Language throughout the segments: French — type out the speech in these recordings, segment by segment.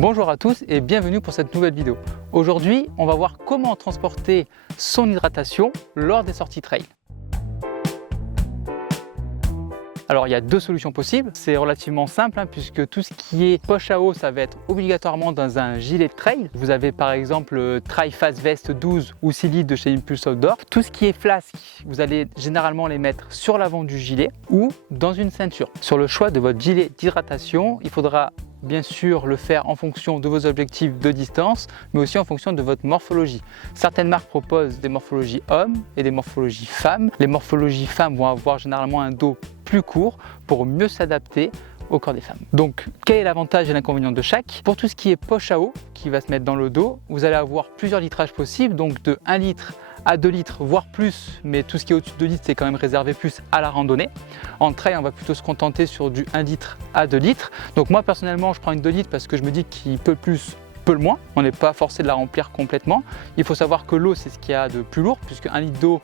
Bonjour à tous et bienvenue pour cette nouvelle vidéo. Aujourd'hui, on va voir comment transporter son hydratation lors des sorties trail. Alors il y a deux solutions possibles, c'est relativement simple puisque tout ce qui est poche à eau, ça va être obligatoirement dans un gilet de trail. Vous avez par exemple le Tri-Fast Vest 12 ou 6 litres de chez Impulse Outdoor. Tout ce qui est flasque, vous allez généralement les mettre sur l'avant du gilet ou dans une ceinture. Sur le choix de votre gilet d'hydratation, il faudra bien sûr le faire en fonction de vos objectifs de distance, mais aussi en fonction de votre morphologie. Certaines marques proposent des morphologies hommes et des morphologies femmes. Les morphologies femmes vont avoir généralement un dos plus court pour mieux s'adapter au corps des femmes. Donc, quel est l'avantage et l'inconvénient de chaque? Pour tout ce qui est poche à eau qui va se mettre dans le dos, vous allez avoir plusieurs litrages possibles, donc de 1 litre à 2 litres, voire plus, mais tout ce qui est au-dessus de 2 litres, c'est quand même réservé plus à la randonnée. En trail, on va plutôt se contenter sur du 1 litre à 2 litres. Donc moi, personnellement, je prends une 2 litres parce que je me dis qu'il peut le plus, peut le moins. On n'est pas forcé de la remplir complètement. Il faut savoir que l'eau, c'est ce qu'il y a de plus lourd, puisque 1 litre d'eau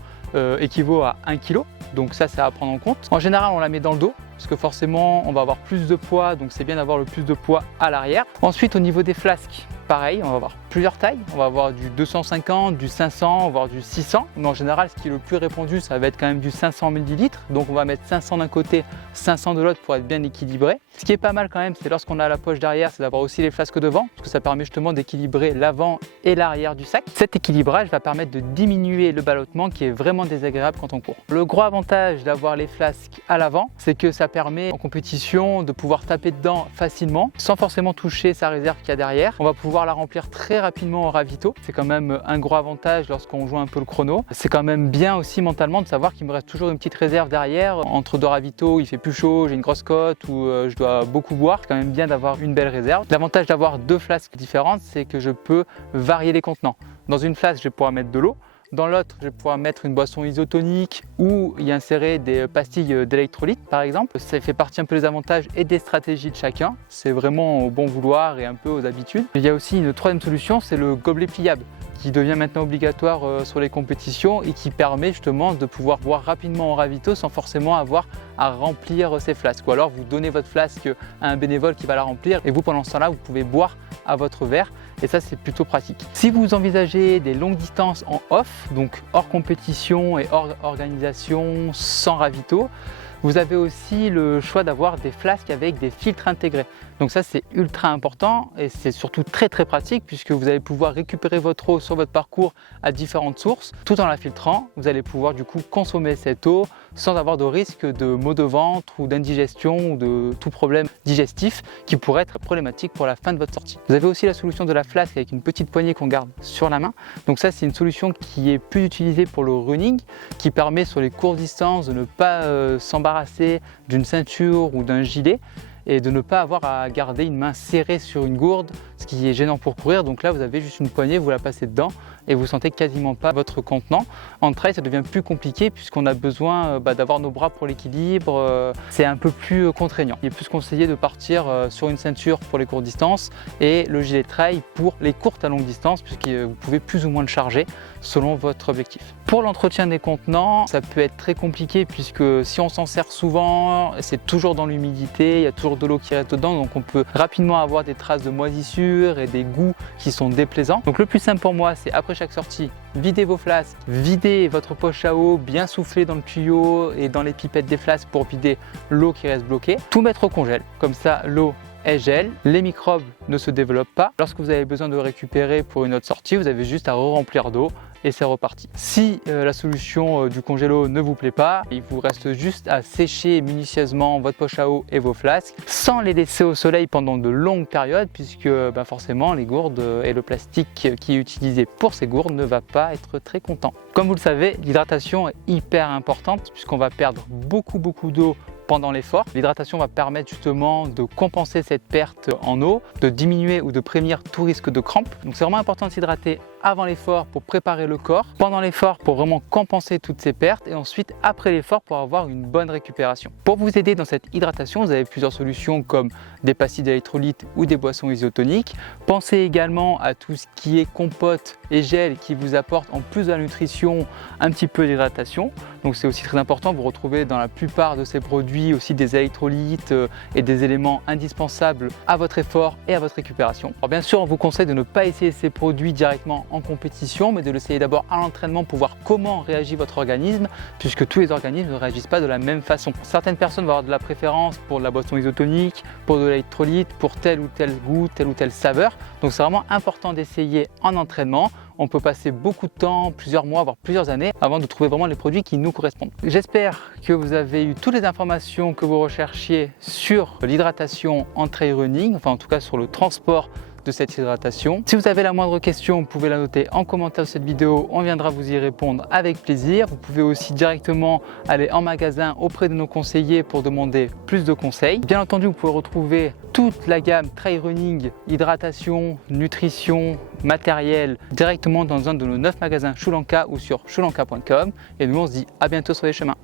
équivaut à 1 kg. Donc ça, c'est à prendre en compte. En général, on la met dans le dos, parce que forcément, on va avoir plus de poids, donc c'est bien d'avoir le plus de poids à l'arrière. Ensuite, au niveau des flasques, pareil, on va avoir plusieurs tailles. On va avoir du 250, du 500, voire du 600. Mais en général, ce qui est le plus répandu, ça va être quand même du 500 ml. Donc on va mettre 500 d'un côté, 500 de l'autre pour être bien équilibré. Ce qui est pas mal quand même, c'est lorsqu'on a la poche derrière, c'est d'avoir aussi les flasques devant, parce que ça permet justement d'équilibrer l'avant et l'arrière du sac. Cet équilibrage va permettre de diminuer le ballottement qui est vraiment désagréable quand on court. Le gros avantage d'avoir les flasques à l'avant, c'est que ça permet en compétition de pouvoir taper dedans facilement, sans forcément toucher sa réserve qu'il y a derrière. On va pouvoir la remplir très rapidement au ravito. C'est quand même un gros avantage lorsqu'on joue un peu le chrono. C'est quand même bien aussi mentalement de savoir qu'il me reste toujours une petite réserve derrière. Entre deux ravitaux, il fait plus chaud, j'ai une grosse côte ou je dois beaucoup boire. C'est quand même bien d'avoir une belle réserve. L'avantage d'avoir deux flasques différentes, c'est que je peux varier les contenants. Dans une flasque, je vais pouvoir mettre de l'eau. Dans l'autre, je vais pouvoir mettre une boisson isotonique ou y insérer des pastilles d'électrolyte par exemple. Ça fait partie un peu des avantages et des stratégies de chacun. C'est vraiment au bon vouloir et un peu aux habitudes. Il y a aussi une troisième solution, c'est le gobelet pliable qui devient maintenant obligatoire sur les compétitions et qui permet justement de pouvoir boire rapidement au ravito sans forcément avoir à remplir ses flasques. Ou alors vous donnez votre flasque à un bénévole qui va la remplir et vous pendant ce temps-là vous pouvez boire à votre verre et ça c'est plutôt pratique. Si vous envisagez des longues distances en off, donc hors compétition et hors organisation sans ravito, vous avez aussi le choix d'avoir des flasques avec des filtres intégrés. Donc ça c'est ultra important et c'est surtout très pratique puisque vous allez pouvoir récupérer votre eau sur votre parcours à différentes sources. Tout en la filtrant, vous allez pouvoir du coup consommer cette eau sans avoir de risque de maux de ventre ou d'indigestion ou de tout problème digestif qui pourrait être problématique pour la fin de votre sortie. Vous avez aussi la solution de la flasque avec une petite poignée qu'on garde sur la main. Donc ça c'est une solution qui est plus utilisée pour le running, qui permet sur les courtes distances de ne pas s'embarrasser d'une ceinture ou d'un gilet et de ne pas avoir à garder une main serrée sur une gourde, ce qui est gênant pour courir. Donc là, vous avez juste une poignée, vous la passez dedans et vous sentez quasiment pas votre contenant. En trail, ça devient plus compliqué puisqu'on a besoin d'avoir nos bras pour l'équilibre. C'est un peu plus contraignant. Il est plus conseillé de partir sur une ceinture pour les courtes distances et le gilet trail pour les courtes à longue distance puisque vous pouvez plus ou moins le charger selon votre objectif. Pour l'entretien des contenants, ça peut être très compliqué puisque si on s'en sert souvent, c'est toujours dans l'humidité, il y a toujours de l'eau qui reste dedans, donc on peut rapidement avoir des traces de moisissure et des goûts qui sont déplaisants. Donc le plus simple pour moi, c'est après chaque sortie, videz vos flasques, videz votre poche à eau, bien souffler dans le tuyau et dans les pipettes des flasques pour vider l'eau qui reste bloquée. Tout mettre au congèle, comme ça l'eau elle gèle, les microbes ne se développent pas. Lorsque vous avez besoin de récupérer pour une autre sortie, vous avez juste à re-remplir d'eau et c'est reparti. Si la solution du congélo ne vous plaît pas, il vous reste juste à sécher minutieusement votre poche à eau et vos flasques sans les laisser au soleil pendant de longues périodes puisque forcément les gourdes et le plastique qui est utilisé pour ces gourdes ne va pas être très content. Comme vous le savez, l'hydratation est hyper importante puisqu'on va perdre beaucoup d'eau pendant l'effort. L'hydratation va permettre justement de compenser cette perte en eau, de diminuer ou de prévenir tout risque de crampe. Donc c'est vraiment important de s'hydrater avant l'effort pour préparer le corps, pendant l'effort pour vraiment compenser toutes ces pertes et ensuite après l'effort pour avoir une bonne récupération. Pour vous aider dans cette hydratation, vous avez plusieurs solutions comme des pastilles d'électrolytes ou des boissons isotoniques. Pensez également à tout ce qui est compote et gel qui vous apporte en plus de la nutrition un petit peu d'hydratation. Donc c'est aussi très important, vous retrouvez dans la plupart de ces produits aussi des électrolytes et des éléments indispensables à votre effort et à votre récupération. Alors bien sûr, on vous conseille de ne pas essayer ces produits directement en compétition, mais de l'essayer d'abord à l'entraînement pour voir comment réagit votre organisme, puisque tous les organismes ne réagissent pas de la même façon. Certaines personnes vont avoir de la préférence pour de la boisson isotonique, pour de l'électrolyte, pour tel ou tel goût, telle ou telle saveur. Donc c'est vraiment important d'essayer en entraînement. On peut passer beaucoup de temps, plusieurs mois, voire plusieurs années, avant de trouver vraiment les produits qui nous correspondent. J'espère que vous avez eu toutes les informations que vous recherchiez sur l'hydratation en trail running, enfin en tout cas sur le transport de cette hydratation. Si vous avez la moindre question, vous pouvez la noter en commentaire de cette vidéo, on viendra vous y répondre avec plaisir. Vous pouvez aussi directement aller en magasin auprès de nos conseillers pour demander plus de conseils. Bien entendu, vous pouvez retrouver toute la gamme trail running, hydratation, nutrition, matériel directement dans un de nos 9 magasins Sri Lanka ou sur srilanka.com. Et nous on se dit à bientôt sur les chemins.